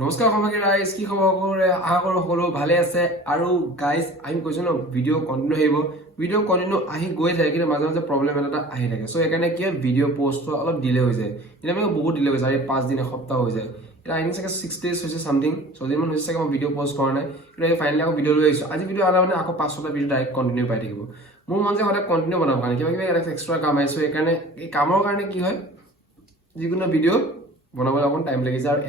নমস্কাৰ সমাজে ৰাইজ কি খবৰ আশা কৰো সকলো ভালে আছে আৰু গাইজ আমি কৈছো ন ভিডিও কন্টিনিউ আহি গৈ যায় কিন্তু মাজে মাজে প্ৰবলেম এটা আহি থাকে সো একাৰণে কি ভিডিও পোষ্ট অলপ ডিলে হৈ যায় এটা মানে বহুত ডিলে হৈ যায় 5 দিন এসপ্তাহ হৈ যায় এটা আই থিংক 6 days হৈছে সামথিং সো দিন মান হৈছে চাগে মই ভিডিও পোষ্ট কৰা নাই কিন্তু ফাইনালি আকৌ ভিডিও লৈ আহিছো আজি ভিডিও আলা মানে আকৌ 5টা ভিডিও ডাইৰেক্ট কন্টিনিউ পাই থাকিব মোৰ মন যে হঠাৎ কন্টিনিউ বনাব কাৰণে কিবা কিবা এক্সট্ৰা কাম আহিছে একাৰণে এই কামৰ কাৰণে কি হয় যিকোনো ভিডিও বনাবলৈ অকণ টাইম লাগি যায় আৰু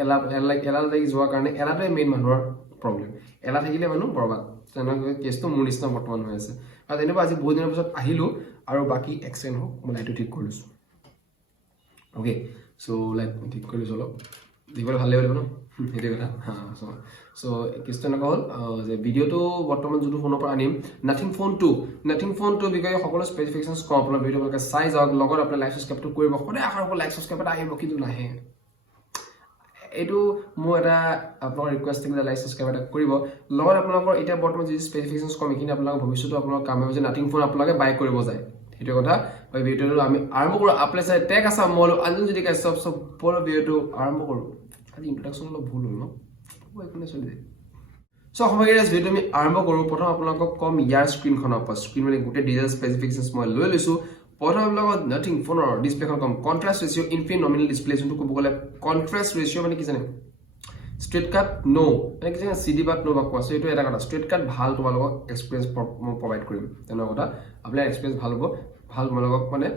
এলা লাগি যোৱাৰ কাৰণে এলাটোৱে মেইন মানুহৰ প্ৰব্লেম এলা থাকিলে মানুহ বৰবাদ তেনেকৈ কেছটো মোৰ নিচিনা বৰ্তমান হৈ আছে আৰু তেনেকুৱা আজি বহুত দিনৰ পিছত আহিলোঁ আৰু বাকী এক্সিডেণ্ট হওক মই লাইটটো ঠিক কৰি লৈছোঁ অ'কে চ' লাইট ঠিক কৰি লৈছোঁ অলপ দেখিবলৈ ভাল লাগিব ন সেইটো কথা চ' কেছটো এনেকুৱা হ'ল যে ভিডিঅ'টো বৰ্তমান যোনটো ফোনৰ পৰা আনিম নাথিং ফোন টু বিষয়ে সকলো স্পেচিফিকেশ্যনছ কওঁ আপোনাৰ ভিডিঅ' আপোনালোকে চাই যাওক লগত আপোনাৰ লাইক ছাবস্ক্ৰাইবটো কৰিব সদায় আশা কৰোঁ লাইক ছাবস্ক্ৰাইব এটা আহিব কিন্তু নাহে এইটো মোৰ এটা আপোনালোকৰ ৰিকুৱেষ্ট থাকিলে লাইক ছাবস্ক্ৰাইব এটা কৰিব লগত আপোনালোকৰ এতিয়া বৰ্তমান যি স্পেচিফিকেশ্যনছ কম এইখিনি আপোনালোকৰ ভৱিষ্যতে আপোনালোকৰ কাম হ'ব যে নাথিং ফোন আপোনালোকে বাই কৰিব যায় সেইটো কথা হয় ভিডিঅ'টো আমি আৰম্ভ কৰোঁ আপলে চাই টেক আছাম মই আনজন যদি কাই চব ভিডিঅ'টো আৰম্ভ কৰোঁ আজি ইন্ট্ৰডাকশ্যন অলপ ভুল হ'ল ন এইখনে চলি যায় সো সময়ৰ ভিডিঅ'টো আমি আৰম্ভ কৰোঁ প্ৰথম আপোনালোকক কম ইয়াৰ স্ক্ৰীনখনৰ পৰা স্ক্ৰীন মানে গোটেই ডিটেইলছ স্পেচিফিকেশ্যনছ মই লৈ লৈছোঁ প্ৰথম লগত নাথিং ফোনৰ ডিসপ্লেখন কম contrast ratio infinite nominal display যোনটো ক'ব গ'লে কন্ট্ৰাষ্ট ৰেচিঅ মানে কি জানে স্ট্ৰেট কাট নো মানে কি জানে সিডি বাট নো বা কোৱা সো এইটো এটা কথা স্ট্ৰেট কাট ভাল তোমালোকক এক্সপিৰিয়েঞ্চ মই প্ৰভাইড কৰিম তেনেকুৱা কথা আপোনাৰ এক্সপিৰিয়েঞ্চ ভাল হ'ব ভাল তোমালোকক মানে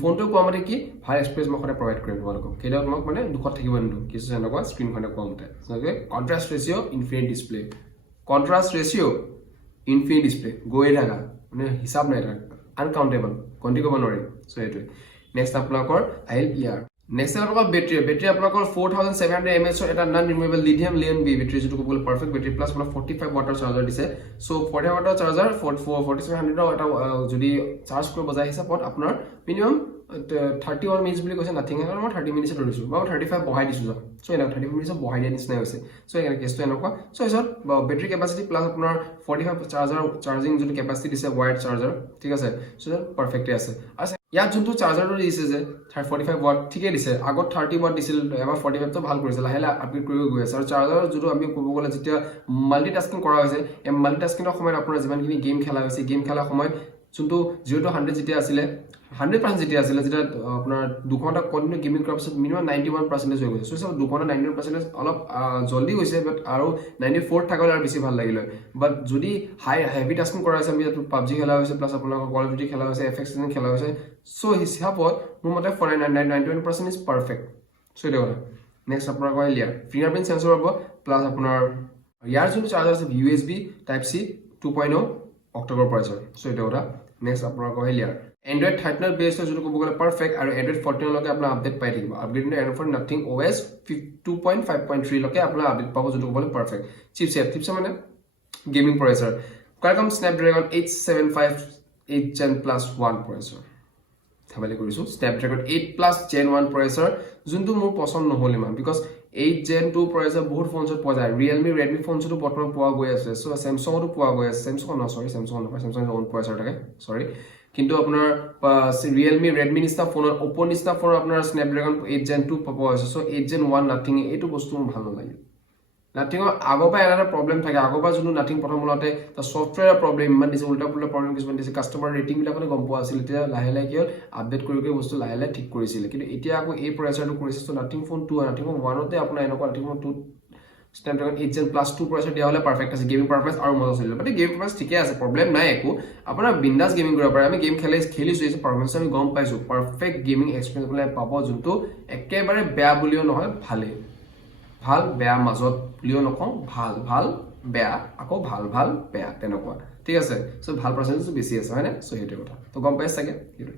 ফোনটো কোৱা মতে কি ভাল এক্সপিৰিয়েঞ্চ মই সদায় প্ৰভাইড কৰিম তোমালোকক সেইটোও তোমাক মানে দুখত থাকিব নিদিওঁ কিছু এনেকুৱা স্ক্ৰীনখনে কোৱা মতে contrast ratio infinite display contrast ratio infinite display গৈ থাকা মানে হিচাপ নাই তাৰ আনকাউন্টেবল কন্টি কৰিব নোৱাৰি সো এইটোৱে নেক্সট আপোনালোকৰ আহিল ইয়াৰ নেক্সট আপোনালোকৰ বেটাৰী আপোনালোকৰ 4700 mAh এটা নন ৰিমুভেবল লিথিয়াম লিয়ন বি বেটাৰী যোনটো ক'ব গ'লে পাৰফেক্ট বেটাৰী প্লাছ আপোনাৰ 45 ৱাটৰ চাৰ্জাৰ দিছে সো 40 ৱাটৰ চাৰ্জাৰ 4700 এটা যদি চাৰ্জ কৰিব যায় হিচাপত আপোনাৰ মিনিমাম 31 মিনিটছ বুলি কৈছে নাথিং এৰ মই 30 মিনিটছ ধৰিছো মই 35 বহাই দিছো যা সো এনে 30 মিনিটছ বহাই দিয়া নিচিনা হৈছে সো এনে কেছটো এনেকুৱা সো এছত বেটাৰী কেপাসিটি প্লাছ আপোনাৰ 45 চাৰ্জিং যোনটো কেপাসিটি দিছে ওয়াইড চাৰ্জাৰ ঠিক আছে সো পাৰফেক্টলি আছে ইয়াত যোনটো চাৰ্জাৰটো দিছে যে 45 ওয়াট ঠিকে দিছে আগত 30 ওয়াট দিছিল এবাৰ 45 তো ভাল কৰিছে লাহে লাহে আপগ্ৰেড কৰিব গৈ আছে আৰু চাৰ্জাৰৰ যোনটো আমি ক'ব গ'লে যেতিয়া মাল্টিটাস্কিং কৰা হৈছে এই মাল্টিটাস্কিংৰ সময়ত আপোনাৰ যিমানখিনি গেম খেলা হৈছে গেম খেলাৰ সময়ত যোনটো 0 to 100 যেতিয়া আছিলে 100% যেতিয়া আছিলে যেটা আপোনাৰ 2 ঘণ্টা কন্টিনিউ গেমিং কৰাৰ পিছত মিনিমাম 91% হৈ গৈছে সো 2 ঘণ্টা 91% অলপ জলদি হৈছে বাট আৰু 94 থাকলে আৰু বেছি ভাল লাগিল বাট যদি হাই হেভি টাস্কিং কৰা হৈছে আমি PUBG খেলা হৈছে প্লাছ আপোনাৰ কল অফ ডিউটি খেলা হৈছে FX খেলা হৈছে সো হিচাপত মোৰ মতে 91% ইজ পাৰফেক্ট সো এটা কথা নেক্সট আপোনাৰ কয় ইয়াৰ ফিংগাৰপ্ৰিন্ট সেন্সৰ হ'ব প্লাছ আপোনাৰ ইয়াৰ যোনটো চাৰ্জাৰ আছে USB type C 2.0 October processor so এটা কথা নেক্সট আপোনাৰ কয় ইয়াৰ Android 13 বেছৰ যোনটো ক'ব গ'লে পাৰফেক্ট আৰু Android 14 লকে আপোনাৰ আপডেট পাই থাকিব update in Android Nothing OS 2.5.3 লকে আপোনাৰ আপডেট পাব যোনটো ক'ব গ'লে পাৰফেক্ট চিপছেট মানে gaming processor Qualcomm Snapdragon 875 8 Gen Plus 1 processor থাবালে কৰিছো Snapdragon 8 Plus Gen 1 প্ৰচেছৰ যোনটো মোৰ পছন্দ নহল ইমান বিকজ 8 Gen 2 প্ৰচেছৰ বহুত ফোনছত পোৱা যায় Realme Redmi ফোনছতো বৰ্তমান পোৱা গৈ আছে সো Samsungতো পোৱা গৈ আছে Samsung প্ৰচেছৰ থাকে সৰি কিন্তু আপোনাৰ Realme Redmi নিচিনা ফোনৰ Oppo নিচিনা ফোনৰ আপোনাৰ Snapdragon 8 Gen 2 পাব আছে সো 8 Gen 1 নাথিং এইটো বস্তু মোৰ ভাল নালাগে নাথিং আগৰ পৰা এটা প্ৰবলেম থাকে আগৰ পৰা যোনটো নাথিং প্ৰথম লতে তা সফটওয়্যাৰৰ প্ৰবলেম ইমান দিছে উল্টা পুল্টা প্ৰবলেম কিছুমান দিছে কাস্টমাৰ ৰেটিং বিলাকনে গম পোৱা আছিল এতিয়া লাহে লাহে কি হ'ল আপডেট কৰি বস্তু লাহে লাহে ঠিক কৰিছিল কিন্তু এতিয়া আকৌ এই প্ৰচেছৰটো কৰিছে সো নাথিং ফোন 2 নাথিং 1 তে আপোনাৰ এনেকুৱা nothing phone 2 Snapdragon 8 Gen Plus 2 processor দিয়া হলে পাৰফেক্ট আছে গেমিং পাৰফেক্ট আৰু মজা চলিব বাট গেমিং পাৰফেক্ট ঠিকে আছে প্ৰবলেম নাই একো আপোনাৰ বিন্দাস গেমিং কৰিব পাৰে আমি গেম খেলিছো এই পাৰফৰমেন্স আমি গম পাইছো পাৰফেক্ট গেমিং এক্সপেৰিয়েন্স বলে পাব যোনটো একেবাৰে বেয়া বুলিও নহয় ভালে ভাল বেয়া মাজত বুলিও নকওঁ ভাল বেয়া আকৌ ভাল বেয়া তেনেকুৱা ঠিক আছে সো ভাল পাৰ্সেন্টেজ বেছি আছে হয়নে সো হেটো কথা তো গম পাইছ চাগে হেটো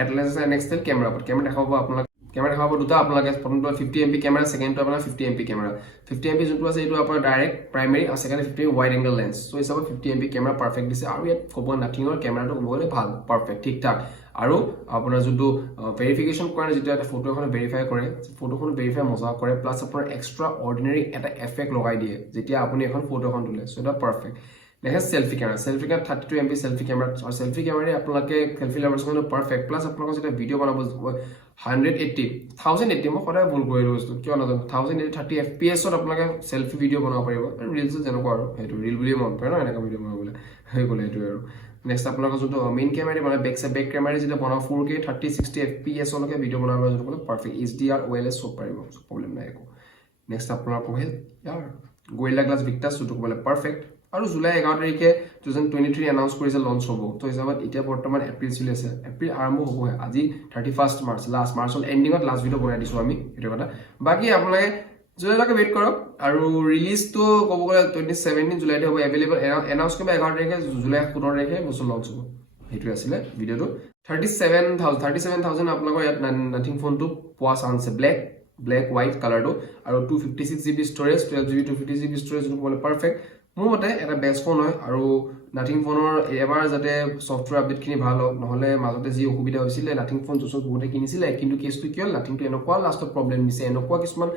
এটলাস নেক্সট কেমেৰা দেখাব আপোনাক কেমেৰা দেখাব দুটা আপোনালোকে প্ৰথমটো 50 MP কেমেৰা সেকেন্ডটো আপোনাৰ 50 MP কেমেৰা 50 MP যোনটো আছে এইটো আপোনাৰ ডাইৰেক্ট প্ৰাইমাৰী আৰু second 50 wide angle lens so হিচাপত 50 MP কেমেৰা পাৰফেক্ট দিছে আৰু ইয়াত ক'ব নাথিংৰ কেমেৰাটো ক'ব গ'লে ভাল পাৰফেক্ট ঠিক ঠাক আৰু আপোনাৰ যোনটো ভেৰিফিকেশন কৰে যেতিয়া এটা ফটো এখন ভেৰিফাই কৰে ফটোখন ভেৰিফাই মজা কৰে প্লাছ আপোনাৰ এক্সট্ৰা অৰ্ডিনাৰী এটা এফেক্ট লগাই দিয়ে যেতিয়া আপুনি এখন ফটোখন তোলে সো এটা perfect Next selfie camera 32 MP selfie camera or selfie camera আপোনালোকে selfie lovers কাৰণে perfect plus আপোনালোকৰ যেটা ভিডিও বনাব 180 1080 মই সদায় ভুল কৰি লৈছো কিয় নাজানো 1080 30 fps ত আপোনালোকে selfie ভিডিও বনাব পাৰিব আৰু ৰিলছ যেনেকুৱা আৰু হেতু ৰিল বুলি মন পায় ন এনেকা ভিডিও বনাবলৈ হৈ গলে হেতু আৰু নেক্সট আপোনালোকৰ যোনটো মেইন কেমেৰা মানে বেক কেমেৰা যেটা বনাও 4K 30 60 fps লকে ভিডিও বনাব যোনটো perfect HDR OLS সব পাৰিব প্ৰবলেম নাই একো নেক্সট আপোনালোকৰ হেল ইয়াৰ Gorilla Glass Victus যোনটো ক'বলে perfect আৰু জুলাই 11 তাৰিখে 2023 এনাউন্স কৰিছে লঞ্চ হ'ব তো হিচাপত এতিয়া বৰ্তমান এপ্ৰিল চলি আছে এপ্ৰিল আৰম্ভ হ'ব আজি 31st মাৰ্চ লাষ্ট মাৰ্চৰ এন্ডিংত লাষ্ট ভিডিও বনাই দিছো আমি এটো কথা বাকি আপোনালোকে জুলাইলৈকে ৱেট কৰক আৰু ৰিলিজ তো ক'ব গ'লে 2017 জুলাইতে হ'ব এভেইলেবল এনাউন্স কৰিব 11 তাৰিখে জুলাই 17 তাৰিখে বস্তু লঞ্চ হ'ব হেতু আছিল ভিডিওটো 37000 আপোনালোকৰ ইয়াত নাথিং ফোনটো পোৱা চান্স আছে black white color to আৰু 256GB storage 12GB 250GB storage টো ক'লে perfect মোৰ মতে এটা বেষ্ট ফোন হয় আৰু নাথিং ফোনৰ এবাৰ যাতে সফটওয়্যাৰ আপডেট খিনি ভাল হওক নহলে মাজতে যি অসুবিধা হৈছিল নাথিং ফোন জসত বহুতে কিনিছিলে কিন্তু কেছটো কিয় নাথিংটো এনেকুৱা লাষ্টত প্ৰবলেম দিছে এনেকুৱা কিছুমান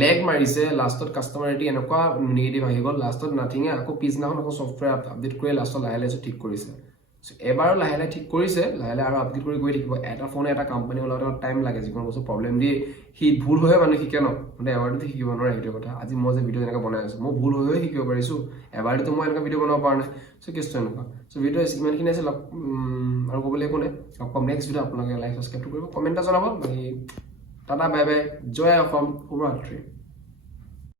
লেগ মাৰিছে লাষ্টত কাস্টমাৰিটি এনেকুৱা নেগেটিভ আহি গ'ল লাষ্টত নাথিংে আকৌ পিছনাখন আকৌ সফটওয়্যাৰ আপডেট কৰি লাষ্টত লাহে ঠিক কৰিছে এবাৰ লাহে ঠিক কৰিছে লাহে আৰু আপডেট কৰি গৈ থাকিব এটা ফোন এটা কোম্পানী ওলাওতে টাইম লাগে যিকোনো বস্তু প্ৰবলেম দি হি ভুল হৈ মানে শিকে ন মানে এবাৰতে শিকিব নোৱাৰে সেইটো কথা আজি মই যে ভিডিও এনেকা বনাই আছো মই ভুল হৈ শিকিব পাৰিছো এবাৰতে মই এনেকা ভিডিও বনাব পৰা নাই সো কেছটো এনেকুৱা সো ভিডিও ইমানখিনি আছিল আৰু ক'বলৈ একো নাই আকৌ নেক্সট ভিডিও আপোনালোকে লাইক সাবস্ক্ৰাইব কৰিব কমেন্ট এটা জনাব বাকি টাটা বাই বাই জয় অসম শুভৰাত্ৰি